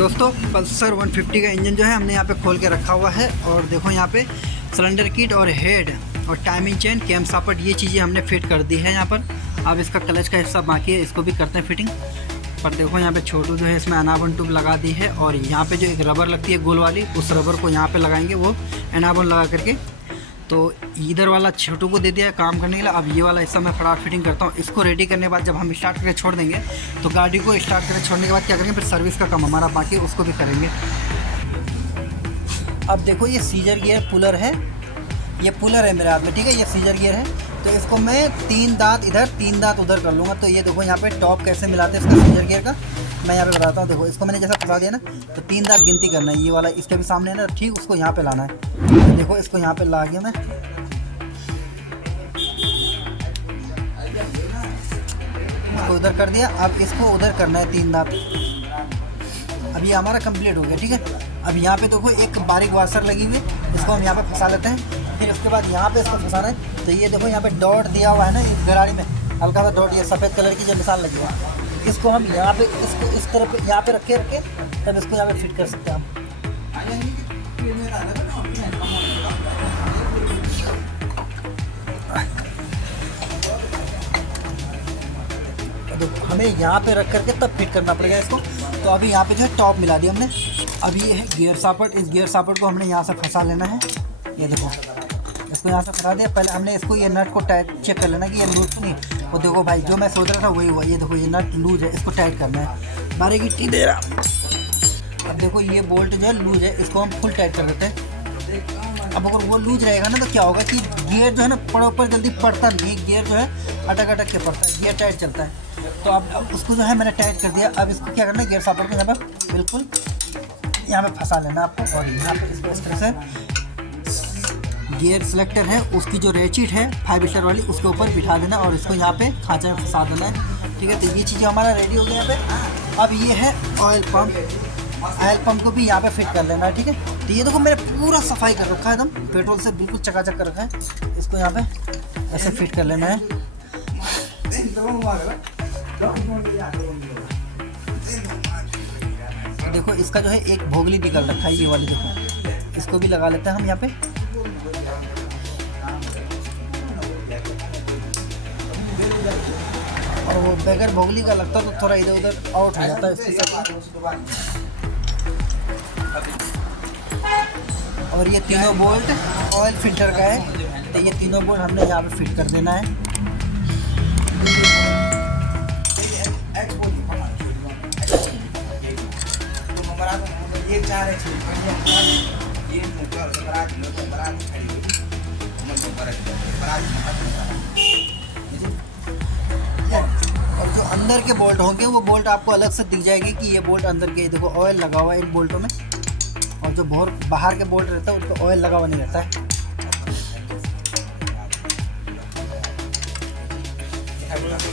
दोस्तों पल्सर 150 का इंजन जो है हमने यहाँ पे खोल के रखा हुआ है। और देखो यहाँ पे सिलेंडर किट और हेड और टाइमिंग चेन, कैम सापट, ये चीज़ें हमने फिट कर दी है यहाँ पर। अब इसका क्लच का हिस्सा बाकी है, इसको भी करते हैं फिटिंग। पर देखो यहाँ पे छोटू जो है इसमें अनाबन ट्यूब लगा दी है और यहाँ पे जो एक रबर लगती है गोल वाली, उस रबर को यहाँ पे लगाएंगे वो अनाबन लगा करके। तो इधर वाला छोटू को दे दिया है काम करने के लिए। अब ये वाला हिस्सा मैं फटाफट फिटिंग करता हूँ। इसको रेडी करने के बाद जब हम स्टार्ट करके छोड़ देंगे तो गाड़ी को स्टार्ट करके छोड़ने के बाद क्या करेंगे, फिर सर्विस का काम हमारा बाकी है, उसको भी करेंगे। अब देखो ये सीजर गियर पुलर है, ये पुलर है मेरे हाथ में, ठीक है। ये सीजर गियर है तो इसको मैं 3 दांत इधर 3 दांत उधर कर लूँगा। तो ये देखो यहाँ पे टॉप कैसे मिलाते हैं इसका सीजर गियर का, मैं यहाँ पे बताता हूँ। देखो इसको मैंने जैसा फंसा दिया ना तो 3 दांत गिनती करना है, ये वाला इसके भी सामने है ना, ठीक उसको यहाँ पे लाना है। तो देखो इसको यहाँ पे ला गया मैं, इसको उधर कर दिया। अब इसको उधर करना है 3 दांत। अब ये हमारा कंप्लीट हो गया, ठीक है। अब यहाँ पे देखो एक बारीक वाशर लगी हुई है, इसको हम यहाँ पे फंसा लेते हैं। फिर उसके बाद यहाँ पे इसको फंसाना है। तो ये देखो यहाँ पे डॉट दिया हुआ है ना इस गराड़ी में, हल्का सा डॉट, ये सफ़ेद कलर की जो निशान लगी हुआ है, इसको हम यहाँ पे इसको इस तरफ यहाँ पे रखे तब इसको यहाँ पे फिट कर सकते हैं हम। देखो हमें यहाँ पे रख करके तब फिट करना पड़ेगा इसको। तो अभी यहाँ पे जो है टॉप मिला दिया हमने। अब ये है गियर सापट, इस गियर सापट को हमने यहाँ से फंसा लेना है। ये देखो इसको यहाँ से फंसा दिया। पहले हमने इसको ये नट को टाइट चेक कर लेना कि ये लूज तो नहीं। वो देखो भाई जो मैं सोच रहा था वही हुआ। ये देखो ये नट लूज है, इसको टाइट करना है। बारी गिट्टी दे रहा। अब देखो ये बोल्ट जो है लूज है, इसको हम फुल टाइट कर देते हैं। अब अगर वो लूज रहेगा ना तो क्या होगा कि गियर जो है ना पड़ ऊपर जल्दी पड़ता नहीं, गियर जो है अटक अटक के पड़ता है, गियर टाइट चलता है। तो अब उसको जो है मैंने टाइट कर दिया। अब इसको क्या करना है, गियर सापट को यहाँ पर बिल्कुल यहाँ पे फंसा लेना आपको। और यहाँ पे इसको इस तरह से गियर सिलेक्टर है उसकी जो रेचिट है 5 स्टार वाली, उसके ऊपर बिठा देना और इसको यहाँ पे खांचे में फंसा देना है, ठीक है। तो ये चीज़ें हमारा रेडी हो गई यहाँ पे। अब ये है ऑयल पम्प, ऑयल पम्प को भी यहाँ पे फिट कर लेना है, ठीक है। तो ये देखो मैंने पूरा सफाई कर रखा है, एकदम पेट्रोल से बिल्कुल चकाचक कर रखा है। इसको यहाँ पे ऐसे फिट कर लेना है। देखो इसका जो है एक भोगली निकल रखा है, ये वाली देखो, इसको भी लगा लेते हैं हम यहाँ पे। और वो बगैर भोगली का लगता तो थोड़ा इधर उधर आउट हो जाता है इसके साथ। और ये तीनों बोल्ट ऑयल फिल्टर का है, तो ये तीनों बोल्ट हमने यहाँ पे फिट कर देना है। ये और जो अंदर के बोल्ट होंगे वो बोल्ट आपको अलग से दिख जाएगी कि ये बोल्ट अंदर के, देखो ऑयल लगा हुआ है इन बोल्टों में। और जो बाहर के बोल्ट रहता है उस पर ऑयल लगा हुआ नहीं रहता है।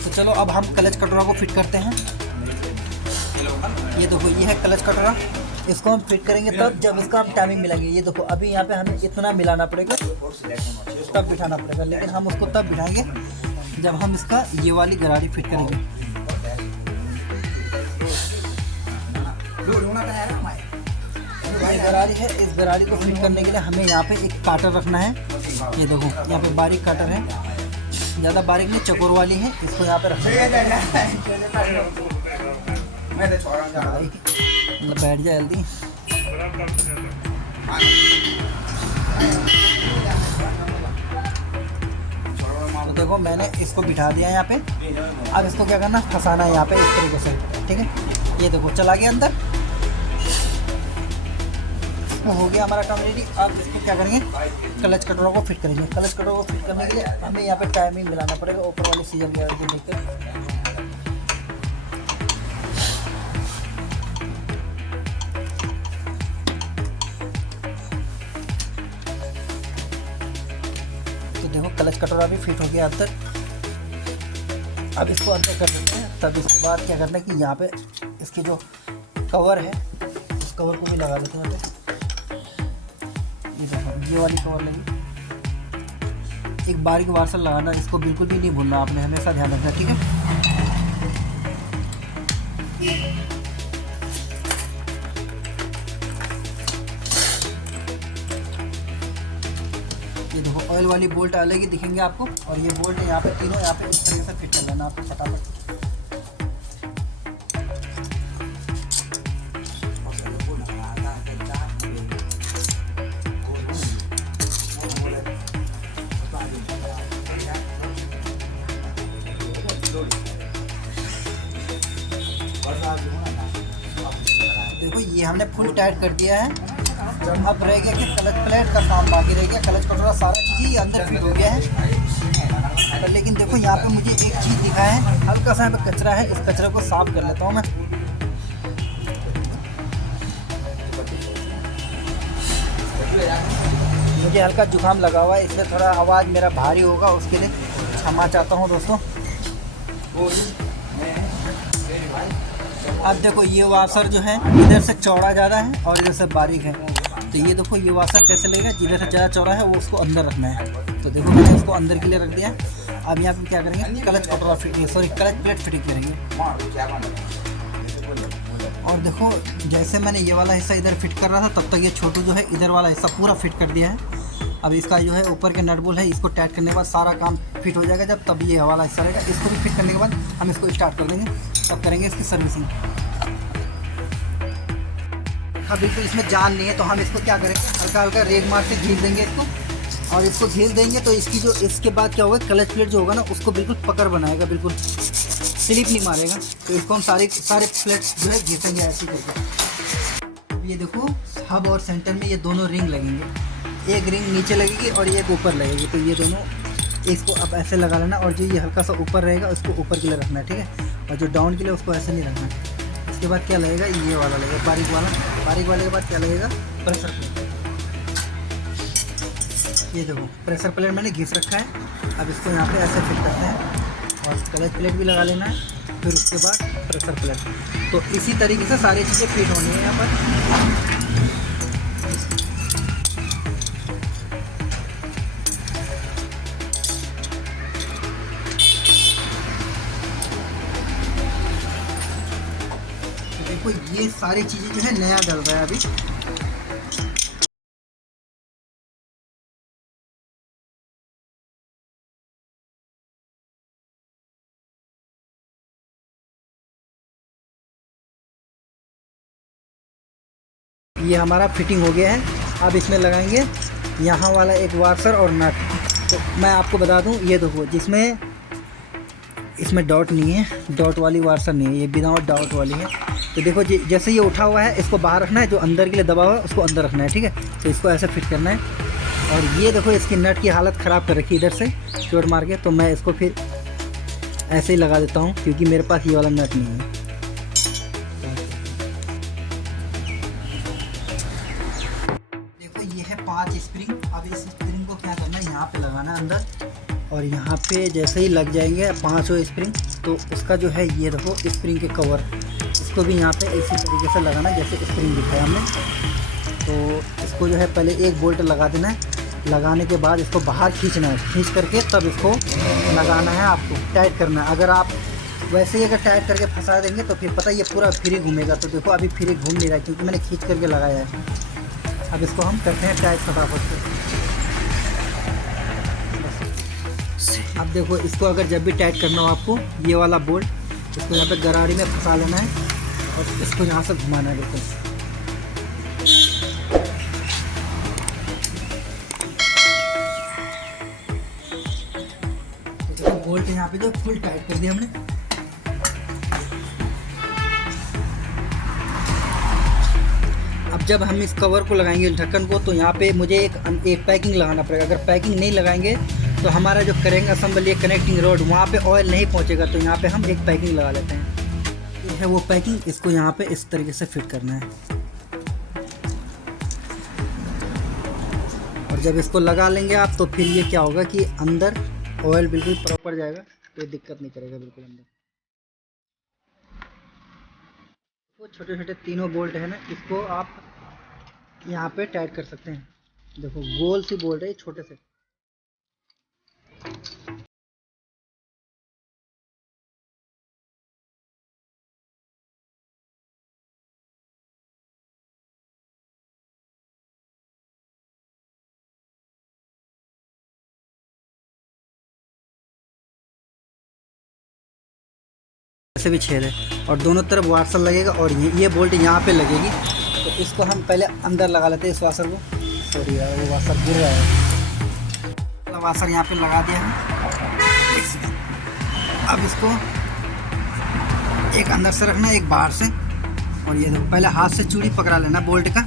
तो चलो अब हम क्लच कटोरा को फिट करते हैं। ये देखो ये है क्लच कटोरा, इसको हम फिट करेंगे तब जब इसका हम टाइमिंग मिलाएंगे। ये देखो अभी यहाँ पे हमें इतना मिलाना पड़ेगा तब बिठाना पड़ेगा, लेकिन हम उसको तब बिठाएंगे जब हम इसका ये वाली गरारी फिट करेंगे। ये गरारी है, इस गरारी को फिट करने के लिए हमें यहाँ पे एक काटर रखना है। ये देखो यहाँ पे बारीक काटर है, ज़्यादा बारीक नहीं, चकोर वाली है। इसको यहाँ पे रखना है, बैठ जाए जल्दी। तो देखो मैंने इसको बिठा दिया यहाँ पे। अब इसको क्या करना, फंसाना है यहाँ पे इस तरीके से, ठीक है। ये देखो चला गया अंदर, हो गया हमारा काम रेडी। अब इसको क्या करेंगे, क्लच कटोरा को फिट करेंगे। क्लच कटोरा को फिट करने के लिए हमें यहाँ पे टाइमिंग मिलाना पड़ेगा ऊपर वाली सीजन गियर को देखकर। तो देखो क्लच कटोरा भी फिट हो गया अंदर। अब इसको अंदर कर देते हैं। तब इसके बाद क्या करना है कि यहाँ पे इसकी जो कवर है उस कवर को भी लगा देते हैं। ये वाली कवर लगी, एक बारीक वाशर लगाना, इसको बिल्कुल भी नहीं भूलना आपने, हमेशा ध्यान रखना, ठीक है। ऑयल वाली बोल्ट अलग ही दिखेंगे आपको, और ये बोल्ट यहाँ पे तीनों यहाँ पे इस तरीके से फिट कर लेना आपको फटाफट। देखो ये हमने फुल टाइट कर दिया है। अब रह गया कि क्लच प्लेट का काम बाकी रह गया, क्लच कंट्रोल सारा चीज़ ये अंदर फिट हो गया है। पर लेकिन देखो यहाँ पे मुझे एक चीज़ दिखा है, हल्का सा यहाँ पे कचरा है, इस कचरे को साफ कर लेता हूँ मैं। मुझे हल्का जुकाम लगा हुआ है, इसलिए थोड़ा आवाज़ मेरा भारी होगा, उसके लिए क्षमा चाहता हूँ दोस्तों। अब देखो ये वाशर जो है इधर से चौड़ा ज़्यादा है और इधर से बारीक है, तो ये देखो ये वाशर कैसे लगेगा, जिधर से ज़्यादा चौड़ा है वो उसको अंदर रखना है। तो देखो मैंने उसको अंदर के लिए रख दिया। अब यहाँ पे क्या करेंगे, clutch control fitting, sorry clutch plate fitting करेंगे। और देखो जैसे मैंने ये वाला हिस्सा इधर फिट कर रहा था, तब तक ये छोटू जो है इधर वाला हिस्सा पूरा फिट कर दिया है। अब इसका जो है ऊपर के नट बोल्ट है, इसको टाइट करने के बाद सारा काम फिट हो जाएगा। जब तब ये वाला हिस्सा रहेगा, इसको भी फिट करने के बाद हम इसको स्टार्ट कर देंगे, तब करेंगे इसकी सर्विसिंग। हाँ बिल्कुल इसमें जान नहीं है, तो हम इसको क्या करेंगे, हल्का हल्का रेग मार से घील देंगे इसको, और इसको घील देंगे तो इसकी जो इसके बाद क्या होगा, क्लच प्लेट जो होगा ना उसको बिल्कुल पकड़ बनाएगा, बिल्कुल स्लिप नहीं मारेगा। तो इसको हम सारे प्लेट जो है घिसेंगे ऐसे करके। अब ये देखो हब और सेंटर में ये दोनों रिंग लगेंगे, एक रिंग नीचे लगेगी और एक ऊपर लगेगी। तो ये दोनों इसको अब ऐसे लगा लेना, और जो ये हल्का सा ऊपर रहेगा उसको ऊपर के लिए रखना है, ठीक है। और जो डाउन के लिए उसको ऐसे नहीं रखना है। इसके बाद क्या लगेगा, ये वाला लगेगा बारीक वाला। बारीक वाले के बाद क्या लगेगा, प्रेशर प्लेट। ये देखो प्रेशर प्लेट मैंने घिस रखा है। अब इसको यहाँ पे ऐसे फिट करते हैं, और क्लच प्लेट भी लगा लेना है, फिर उसके बाद प्रेशर प्लेट। तो इसी तरीके से सारी चीज़ें फिट होनी है यहाँ पर। देखो ये सारी चीज़ें जो है नया डल रहा है अभी। ये हमारा फिटिंग हो गया है। अब इसमें लगाएंगे यहाँ वाला एक वाशर और नट। तो मैं आपको बता दूँ, ये देखो जिसमें इसमें डॉट नहीं है, डॉट वाली वाशर नहीं है, ये विदाउट डॉट वाली है। तो देखो जैसे ये उठा हुआ है, इसको बाहर रखना है, जो अंदर के लिए दबा हुआ है उसको अंदर रखना है, ठीक है। तो इसको ऐसे फिट करना है। और ये देखो इसकी नट की हालत ख़राब कर रखी है इधर से चोट मार के, तो मैं इसको फिर ऐसे ही लगा देता हूँ, क्योंकि मेरे पास ये वाला नट नहीं है। देखो ये है 5 स्प्रिंग। अब इस स्प्रिंग को क्या करना है, यहाँ पे लगाना है अंदर, और यहाँ पे जैसे ही लग जाएंगे 5 स्प्रिंग, तो उसका जो है ये देखो स्प्रिंग के कवर, इसको भी यहाँ पे इसी तरीके से लगाना है जैसे स्प्रिंग दिखाया हमने। तो इसको जो है पहले एक बोल्ट लगा देना है, लगाने के बाद इसको बाहर खींचना है, खींच करके तब इसको लगाना है, आपको टाइट करना है। अगर आप वैसे ही अगर टाइट करके फंसा देंगे तो फिर पता है ये पूरा फ्री घूमेगा। तो देखो अभी फ्री घूम नहीं रहा है, क्योंकि मैंने खींच करके लगाया है। अब इसको हम करते हैं टाइट फटाफट से। अब देखो इसको अगर जब भी टाइट करना हो आपको, ये वाला बोल्ट इसको यहाँ पे गरारी में फंसा लेना है, और इसको यहाँ से घुमाना है। देखो बोल्ट यहाँ पे जो फुल टाइट कर दिया हमने। अब जब हम इस कवर को लगाएंगे ढक्कन को, तो यहाँ पे मुझे एक पैकिंग लगाना पड़ेगा। अगर पैकिंग नहीं लगाएंगे तो हमारा जो करेंगे असेंबली कनेक्टिंग रोड, वहाँ पे ऑयल नहीं पहुँचेगा। तो यहाँ पे हम एक पैकिंग लगा लेते हैं। ये है वो पैकिंग, इसको यहाँ पे इस तरीके से फिट करना है। और जब इसको लगा लेंगे आप, तो फिर ये क्या होगा कि अंदर ऑयल बिल्कुल प्रॉपर जाएगा, कोई दिक्कत नहीं करेगा बिल्कुल अंदर। वो छोटे छोटे तीनों बोल्ट है ना, इसको आप यहाँ पे टाइट कर सकते हैं। देखो गोल सी बोल्ट है, छोटे से। ऐसे भी छेद है और दोनों तरफ वाशर लगेगा और ये बोल्ट यहाँ पे लगेगी। तो इसको हम पहले अंदर लगा लेते हैं इस वाशर को। सॉरी यार, वो वाशर गिर रहा है। वाशर यहाँ पे लगा दिया है। अब इसको एक अंदर से रखना है, एक बाहर से। और ये देखो, पहले हाथ से चूड़ी पकड़ा लेना बोल्ट का।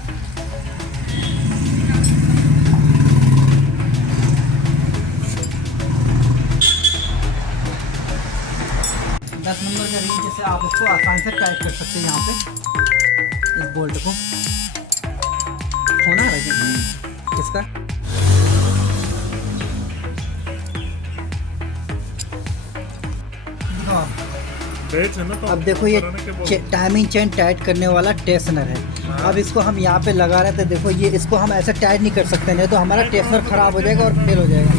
दस नंबर का रिंच से आप इसको आसान से टाइट कर सकते हैं यहाँ पे इस बोल्ट को। होना है किसका? अब देखो ये टाइमिंग चेन टाइट करने वाला टेंशनर है। अब इसको हम यहाँ पे लगा रहे थे, देखो ये इसको हम ऐसे टाइट नहीं कर सकते, नहीं तो हमारा टेंशनर ख़राब हो जाएगा और फेल हो जाएगा।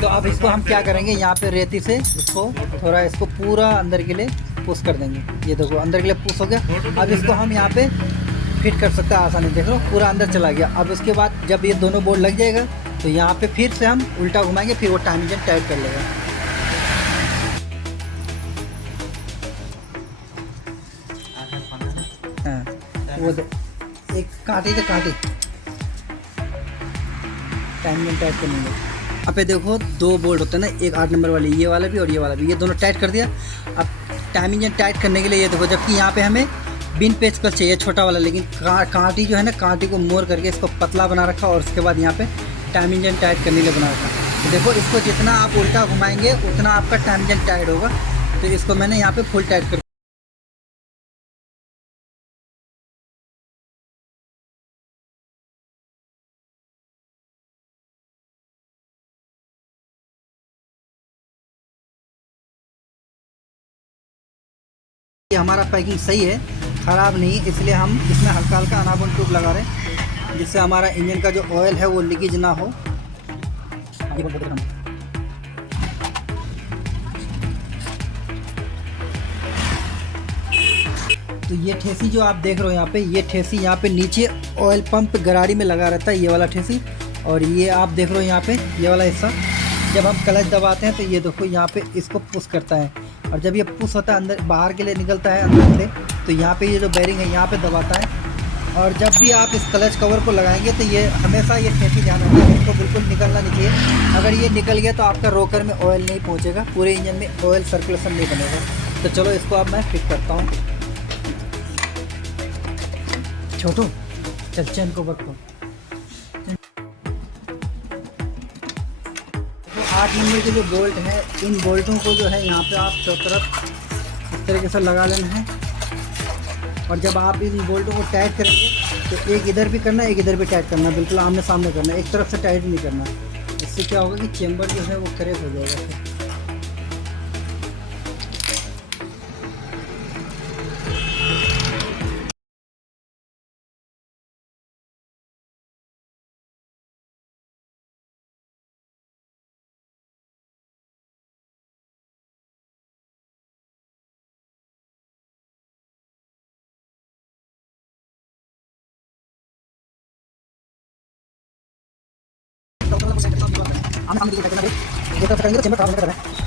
तो अब इसको हम क्या करेंगे, यहाँ पे रेती से इसको थोड़ा इसको पूरा अंदर के लिए पुश कर देंगे। ये देखो अंदर के लिए पुश हो गया। अब इसको हम यहाँ पे फिट कर सकते हैं आसानी, देख लो पूरा अंदर चला गया। अब उसके बाद जब ये दोनों बोर्ड लग जाएगा तो यहाँ पे फिर से हम उल्टा घुमाएंगे, फिर वो टाइमिंग चेन टाइट कर लेगा। वो एक कांटे से कांटे टाइमिंग टाइट करेंगे। अब पे देखो दो बोल्ट होते हैं ना, एक 8 नंबर वाली, ये वाला भी और ये वाला भी, ये दोनों टाइट कर दिया। अब टाइमिंग टाइट करने के लिए ये देखो, जबकि यहाँ पे हमें बिन पेचकस चाहिए छोटा वाला, लेकिन कांटी जो है ना, कांटी को मोड़ करके इसको पतला बना रखा और उसके बाद यहाँ पे टाइमिंग टाइट करने के लिए बना रखा। तो देखो इसको जितना आप उल्टा घुमाएंगे उतना आपका टाइमिंग टाइट होगा। तो इसको मैंने यहाँ पे फुल टाइट कर हमारा पैकिंग सही है, ख़राब नहीं, इसलिए हम इसमें हल्का हल्का अनाबन ट्यूब लगा रहे हैं जिससे हमारा इंजन का जो ऑयल है वो लीकेज ना हो। तो ये ठेसी जो आप देख रहे हो यहाँ पे, ये ठेसी यहाँ पे नीचे ऑयल पंप गरारी में लगा रहता है, ये वाला ठेसी। और ये आप देख रहे हो यहाँ पे ये वाला हिस्सा, जब हम क्लच दबाते हैं तो ये देखो यहाँ पे इसको पुश करता है, और जब ये पुश होता है अंदर बाहर के लिए निकलता है अंदर से, तो यहाँ पे ये जो बेरिंग है यहाँ पे दबाता है। और जब भी आप इस क्लच कवर को लगाएंगे तो ये हमेशा ये ठेसी ध्यान रखना है, इसको बिल्कुल निकलना नहीं चाहिए। अगर ये निकल गया तो आपका रोकर में ऑयल नहीं पहुँचेगा, पूरे इंजन में ऑयल सर्कुलेशन नहीं बनेगा। तो चलो इसको अब मैं फिट करता हूँ। छोटू चल चेन को वर्क को। 8 नंबर के जो बोल्ट है, इन बोल्टों को जो है यहाँ पे आप चारों तरफ इस तरीके से लगा लेना है। और जब आप इन बोल्टों को टाइट करेंगे तो एक इधर भी करना है, एक इधर भी टाइट करना है, बिल्कुल आमने सामने करना है, एक तरफ से टाइट नहीं करना। इससे क्या होगा कि चेम्बर जो है वो क्रैक हो जाएगा। आमने सामने करेंगे तो चेम्बर खराब हो जाएगा।